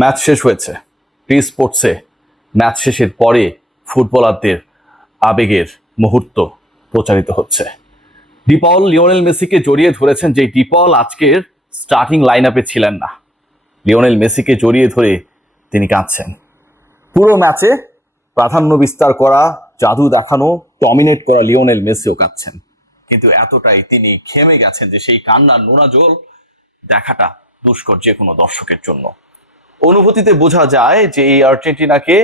Match শেষ হয়েছে। টি স্পোর্টসে match শেষের পরে ফুটবলারদের আবেগের মুহূর্ত প্রচারিত হচ্ছে। ডিপল লিওনেল মেসিকে জড়িয়ে ধরেছেন, যে ডিপল আজকের স্টার্টিং লাইন আপে ছিলেন না। লিওনেল মেসিকে জড়িয়ে ধরে তিনি কাঁদছেন। পুরো ম্যাচে প্রাধান্য বিস্তার করা, জাদু দেখানো, ডমিনেট করা লিওনেল মেসিও কাঁদছেন। কিন্তু এতটাই তিনি ঘেমে গেছেন যে সেই কান্নার নোনাজল দেখাটা দুষ্কর যে কোনো দর্শকের জন্য। অনুভূতিতে বোঝা যায় যে এই আর্জেন্টিনাকে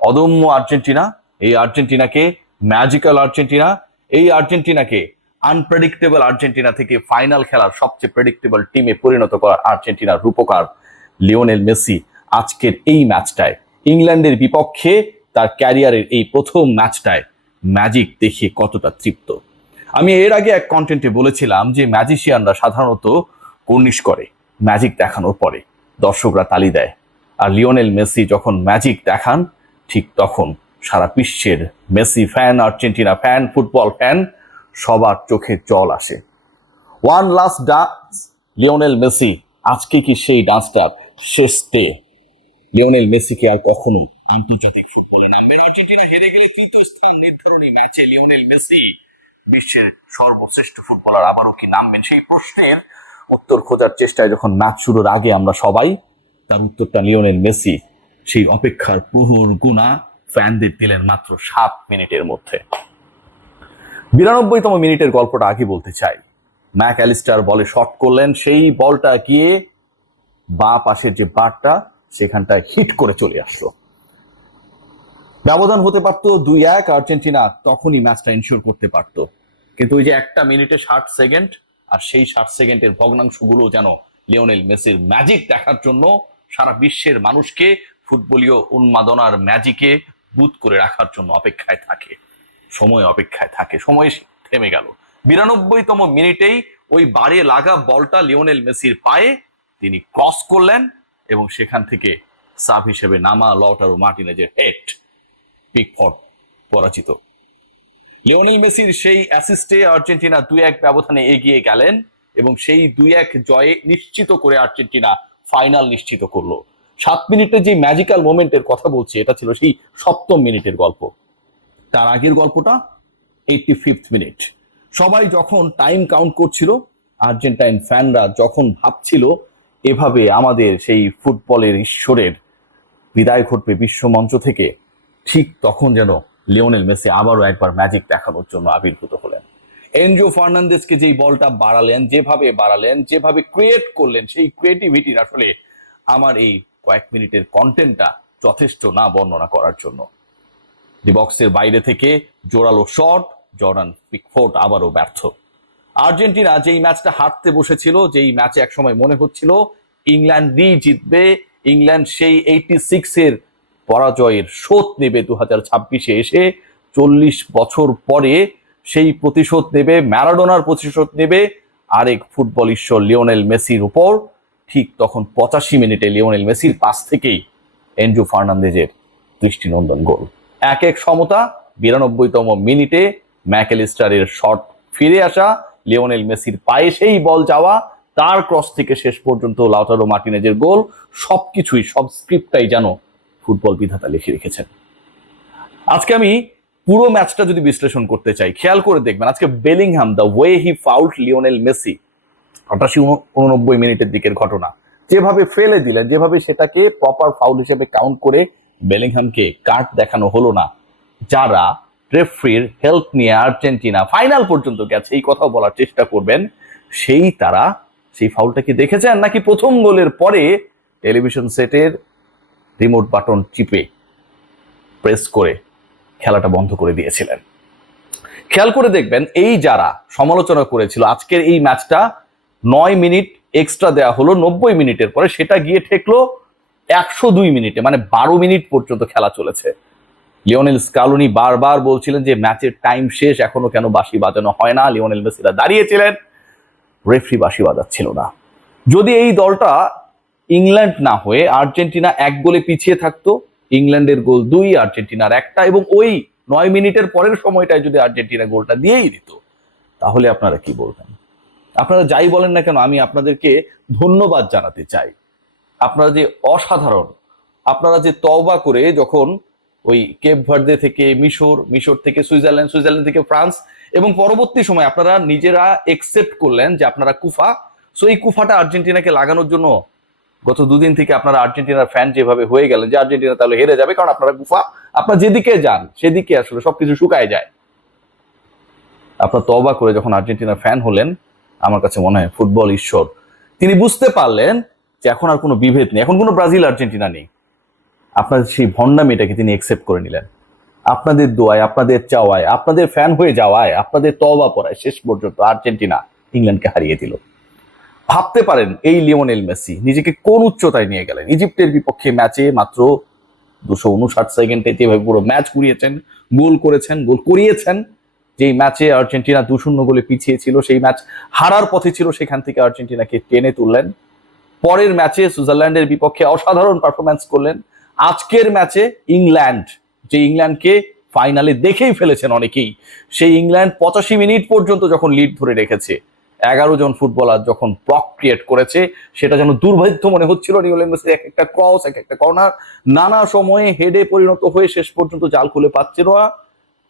অদম্য আর্জেন্টিনা, এই আর্জেন্টিনাকে ম্যাজিক্যাল আর্জেন্টিনা, এই আর্জেন্টিনাকে আনপ্রেডিক্টেবল আর্জেন্টিনা থেকে ফাইনাল খেলার সবচেয়ে প্রেডিক্টেবল টিমে পরিণত করার আর্জেন্টিনার রূপকার লিওনেল মেসি আজকের এই ম্যাচটায় ইংল্যান্ডের বিপক্ষে তার ক্যারিয়ারের এই প্রথম ম্যাচটায় ম্যাজিক দেখিয়ে কতটা তৃপ্ত। আমি এর আগে এক কন্টেন্টে বলেছিলাম যে ম্যাজিশিয়ানরা সাধারণত কর্নিশ করে ম্যাজিক দেখানোর পরে, দর্শকরা তালি দেয়। আর লিওনেল মেসি যখন ম্যাজিক দেখান, ঠিক তখন সারা বিশ্বের Messi fan, Argentina fan, football fan সবার চোখে জল আসে। One last dance Lionel Messi, আজকে কি সেই ডান্সটার শেষ ডে? লিওনেল মেসিকে আর কখনো আন্তর্জাতিক ফুটবলে নামবেন। আর্জেন্টিনা হেরে গেলে তৃতীয় স্থান নির্ধারণী ম্যাচে লিওনেল মেসি বিশ্বের সর্বশ্রেষ্ঠ ফুটবলার আবারও কি নামবেন? সেই প্রশ্নের উত্তর খোঁজার চেষ্টায় যখন ম্যাচ শুরুর আগে আমরা সবাই, তার উত্তরটা লিওনেল মেসি সেই অপেক্ষার প্রহর গুণা ফ্যানদের দিলেন মাত্র 7 মিনিটের মধ্যে। 92তম মিনিটের গল্পটা আগে বলতে চাই। ম্যাক অ্যালিস্টার বলে শট করলেন, সেই বলটা গিয়ে বাঁ পাশের যে বারটা সেখানটায় হিট করে চলে আসলো। ব্যবধান হতে পারতো 2-1, আর্জেন্টিনা তখনই ম্যাচটা ইনশিওর করতে পারত। কিন্তু ওই যে 1 মিনিটে 60 সেকেন্ড, আর সেই 60 সেকেন্ডের ভগ্নাংশগুলো যেন লিওনেল মেসির ম্যাজিক দেখার জন্য সারা বিশ্বের মানুষকে ফুটবলীয় উন্মাদনার ম্যাজিকে বুথ করে রাখার জন্য অপেক্ষায় থাকে, সময় অপেক্ষায় থাকে। সময় থেমে গেল 92তম মিনিটেই ওই বারে লাগা বলটা লিওনেল মেসির পায়ে তিনি ক্রস করলেন এবং সেখান থেকে সাব হিসেবে নামা লটারো মার্টিনেজের হেড, পিকফোর্ড পরাজিত। লিওনেল মেসির সেই অ্যাসিস্টে আর্জেন্টিনা 2-1 ব্যবধানে এগিয়ে গেলেন এবং সেই 2-1 জয়ে নিশ্চিত করে আর্জেন্টিনা ফাইনাল নিশ্চিত করলো। 7 মিনিটে যে ম্যাজিক্যাল মোমেন্টের কথা বলছি, এটা ছিল সেই 7ম মিনিটের গল্প। তার আগের গল্পটা 85th মিনিট। সবাই যখন টাইম কাউন্ট করছিল, আর্জেন্টাইন ফ্যানরা যখন ভাবছিল এভাবে আমাদের সেই ফুটবলের ঈশ্বরের বিদায় ঘটবে বিশ্বমঞ্চ থেকে, ঠিক তখন যেন লিওনেল মেসি আবারও একবার ম্যাজিক দেখানোর জন্য আবির্ভূত হলেন। এনজো ফার্নান্দেজকে যেই বলটা বাড়ালেন, যেভাবে ক্রিয়েট করলেন, সেই ক্রিয়েটিভিটির আসলে আমার এই কয়েক মিনিটের কন্টেন্টটা যথেষ্ট না বর্ণনা করার জন্য। ডি বক্সের বাইরে থেকে জোরালো শট, জর্ডান পিকফোর্ড আবারও ব্যর্থ। আর্জেন্টিনা যেই ম্যাচটা হারতে বসেছিল, যেই ম্যাচে একসময় মনে হচ্ছিল ইংল্যান্ডই জিতবে, ইংল্যান্ড সেই 86-এর পরাজয়ের শোধ নেবে 2026-এ এসে, 40 বছর পরে সেই প্রতিশোধ নেবে, ম্যারাডোনার প্রতিশোধ নেবে আরেক ফুটবল ঈশ্বর লিওনেল মেসির উপর। ঠিক তখন 85 মিনিটে লিওনেল মেসির পাস থেকেই এনজো ফার্নান্দেজের দৃষ্টিনন্দন গোল। 1-1 সমতা। 92তম মিনিটে ম্যাকঅ্যালিস্টারের শট ফিরে আসা, লিওনেল মেসির পায়ে সেই বল যাওয়া, তার ক্রস থেকে শেষ পর্যন্ত লাউটারো মার্টিনেজের গোল, সবকিছুই, সব স্ক্রিপ্টটাই যেন ফুটবল বিধাতা লিখে রেখেছেন। আজকে আমি পুরো ম্যাচটা যদি বিশ্লেষণ করতে চাই, খেয়াল করে দেখবেন আজকে Bellingham, the way he fouled Lionel Messi, 88-89 মিনিটের দিকের ঘটনা, যেভাবে ফেলে দিলেন, যেভাবে সেটাকে প্রপার ফাউল হিসেবে কাউন্ট করে বেলিংহামকে কার্ড দেখানো হলো না। যারা রেফারির হেল্প নিয়ে আর্জেন্টিনা ফাইনাল পর্যন্ত গেছে এই কথাও বলার চেষ্টা করবেন, তারা সেই ফাউলটা কি দেখেছেন, নাকি প্রথম গোলের পরে টেলিভিশন সেটের রিমোট বাটন চিপে প্রেস করে খেলাটা বন্ধ করে দিয়েছিলেন? খেয়াল করে দেখবেন, এই যারা সমালোচনা করেছিল আজকের এই ম্যাচটা 9 মিনিট এক্সট্রা দেওয়া হলো 90 মিনিটের পরে, সেটা গিয়ে ঠেকলো 102 মিনিটে, মানে 12 মিনিট পর্যন্ত খেলা চলেছে। লিওনেল স্কালোনি বারবার বলছিলেন যে ম্যাচের টাইম শেষ, এখনো কেন বাঁশি বাজানো হয় না। লিওনেল মেসিরা দাঁড়িয়েছিলেন, রেফারি বাঁশি বাজাচ্ছিল না। যদি এই দলটা ইংল্যান্ড না হয়ে আর্জেন্টিনা 1 গোলে পিছিয়ে থাকতো, ইংল্যান্ডের গোল 2, আর্জেন্টিনার 1টা, এবং ওই 9 মিনিটের পরের সময়টায় যদি আর্জেন্টিনা গোলটা দিয়েই দিত, তাহলে আপনারা কি বলবেন? আপনারা যাই বলেন না কেন, আমি আপনাদেরকে ধন্যবাদ জানাতে চাই। আপনারা যে অসাধারণ, আপনারা যে তওবা করে যখন ওই কেপ ভার্দে থেকে মিশর থেকে সুইজারল্যান্ড থেকে ফ্রান্স, এবং পরবর্তী সময় আপনারা নিজেরা একসেপ্ট করলেন যে আপনারা কুফা, সো এই কুফাটা আর্জেন্টিনাকে লাগানোর জন্য গত দুদিন থেকে আপনারা আর্জেন্টিনার ফ্যান যেভাবে হয়ে গেলেন যে আর্জেন্টিনা তাহলে হেরে যাবে, কারণ আপনারা কুফা, আপনারা যেদিকে যান সেদিকে আসলে সবকিছু শুকায় যায়। আপনার তওবা করে যখন আর্জেন্টিনার ফ্যান হলেন, আমার কাছে মনে হয় ফুটবল ঈশ্বর তিনি বুঝতে পারলেন যে এখন আর কোনো বিভেদ নেই, এখন কোনো ব্রাজিল আর্জেন্টিনা নেই। আপনাদের সেই ভণ্ডামিটাকে তিনি একসেপ্ট করে নিলেন। আপনাদের দোয়ায়, আপনাদের চাওয়ায়, আপনাদের ফ্যান হয়ে যাওয়ায়, আপনাদের তওবা পড়ায় শেষ পর্যন্ত আর্জেন্টিনা ইংল্যান্ডকে হারিয়ে দিল। ভাবতে পারেন এই লিওনেল মেসি নিজেকে কোন উচ্চতায় নিয়ে গেলেন। ইজিপ্টের বিপক্ষে ম্যাচে মাত্র 259 সেকেন্ডে যেভাবে পুরো ম্যাচ ঘুরিয়েছেন, গোল করেছেন, গোল করিয়েছেন। যেই ম্যাচে আর্জেন্টিনা 2-0 গোলে পিছিয়ে ছিল, সেই ম্যাচ হারার পথে ছিল, সেখান থেকে আর্জেন্টিনাকে টেনে তুললেন। পরের ম্যাচে সুইজারল্যান্ডের বিপক্ষে অসাধারণ পারফরম্যান্স করলেন। আজকের ম্যাচে ইংল্যান্ড, যে ইংল্যান্ডকে ফাইনালে দেখেই ফেলেছেন অনেকেই, সেই ইংল্যান্ড 85 মিনিট পর্যন্ত যখন লিড ধরে রেখেছে, 11 জন ফুটবলার যখন ব্লক ক্রিয়েট করেছে, সেটা যেন দুর্ভাগ্য মনে হচ্ছিল। লিওনেল মেসির এক একটা ক্রস, এক একটা কর্নার নানা সময়ে হেডে পরিণত হয়ে শেষ পর্যন্ত জাল খুলে পাচ্ছিল না।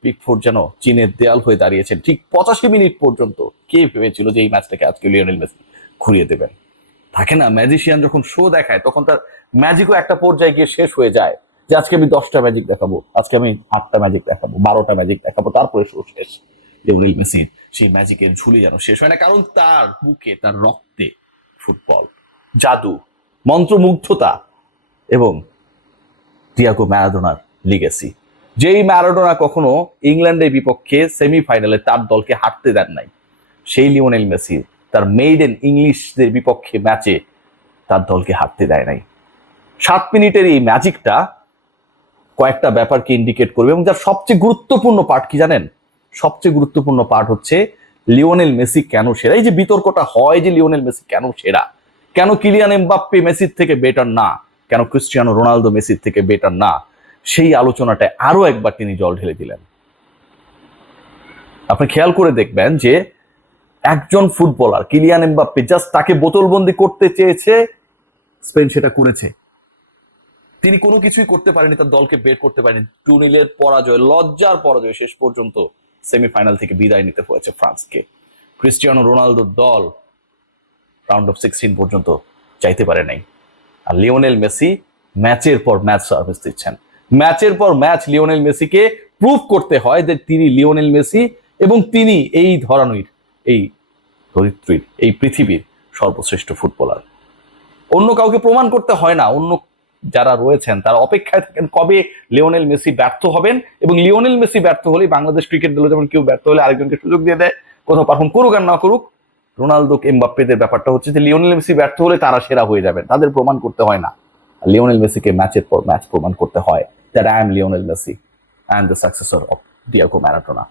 পিকফোর্ড যেন চীনের দেয়াল হয়ে দাঁড়িয়েছেন ঠিক 85 মিনিট পর্যন্ত। কে ভেবেছিল যে এই ম্যাচটাকে আজকে লিওনেল মেসি ঘুরিয়ে দেবেন? থাকে না, ম্যাজিশিয়ান যখন শো দেখায় তখন তার ম্যাজিকও একটা পর্যায়ে গিয়ে শেষ হয়ে যায়, যে আজকে আমি 10টা ম্যাজিক দেখাবো, আজকে আমি 8টা ম্যাজিক দেখাবো, 12টা ম্যাজিক দেখাবো, তারপরে শো শেষ। লিওনেল মেসির সেই ম্যাজিকের ঝুলি যেন শেষ হয় না, কারণ তার বুকে, তার রক্তে ফুটবল, জাদু, মন্ত্রমুগ্ধতা এবং ডিয়াগো ম্যারাডোনার লিগেসি। যেই ম্যারাডোনা কখনো ইংল্যান্ডের বিপক্ষে সেমিফাইনালে তার দলকে হারতে দেন নাই, সেই লিওনেল মেসি তার মেইডেন ইংলিশদের বিপক্ষে ম্যাচে তার দলকে হারতে দেয় নাই। 7 মিনিটের এই ম্যাজিকটা কয়েকটা ব্যাপারকে ইন্ডিকেট করবে, এবং যার সবচেয়ে গুরুত্বপূর্ণ পার্ট কি জানেন? সবচেয়ে গুরুত্বপূর্ণ পার্ট হচ্ছে লিওনেল মেসি কেন সেরা। এই যে বিতর্কটা হয় যে লিওনেল মেসি কেন সেরা, কেন কিলিয়ান এমবাপ্পে মেসির থেকে বেটার না, কেন ক্রিস্টিয়ানো রোনালদো মেসির থেকে বেটার না, সেই আলোচনাটায় আরো একবার তিনি জল ঢেলে দিলেন। আপনি খেয়াল করে দেখবেন যে একজন ফুটবলার কিলিয়ান এমবাপ্পে জাস্ট তাকে বোতলবন্দি করতে চেয়েছে, স্পেন সেটা করেছে। তিনি কোনো কিছুই করতে পারেনি, তার দলকে বের করতে পারেনি। 2-0 পরাজয়, লজ্জার পরাজয়, শেষ পর্যন্ত সেমিফাইনাল থেকে বিদায় নিতে হয়েছে ফ্রান্সকে। ক্রিস্টিয়ানো রোনালদোর দল রাউন্ড অফ 16 পর্যন্ত চাইতে পারে নাই। আর লিওনেল মেসি ম্যাচের পর ম্যাচ সার্ভিস দিচ্ছেন। ম্যাচের পর ম্যাচ লিওনেল মেসিকে প্রুভ করতে হয় যে তিনি লিওনেল মেসি, এবং তিনি এই ধরনের, এই ধরিত্রীর, এই পৃথিবীর সর্বশ্রেষ্ঠ ফুটবলার। অন্য কাউকে প্রমাণ করতে হয় না। অন্য যারা রয়েছেন তারা অপেক্ষায় থাকেন কবে লিওনেল মেসি ব্যর্থ হবেন, এবং লিওনেল মেসি ব্যর্থ হলে বাংলাদেশ ক্রিকেট দলে যেমন কেউ ব্যর্থ হলে আরেকজনকে সুযোগ দিয়ে দেয়, কোথাও পারফর্ম করুক আর না করুক। রোনালদো এমবাপ্পেদের ব্যাপারটা হচ্ছে যে লিওনেল মেসি ব্যর্থ হলে তারা সেরা হয়ে যাবেন, তাদের প্রমাণ করতে হয় না। লিওনেল মেসিকে ম্যাচের পর ম্যাচ প্রমাণ করতে হয় that I am Lionel Messi, I am the successor of Diego Maradona.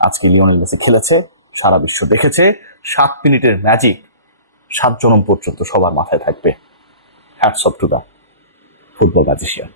আজকে লিওনেল মেসি খেলেছে, সারা বিশ্ব দেখেছে। 7 মিনিটের ম্যাজিক 7 জনম পর্যন্ত সবার মাথায় থাকবে। Hats off to the football magician.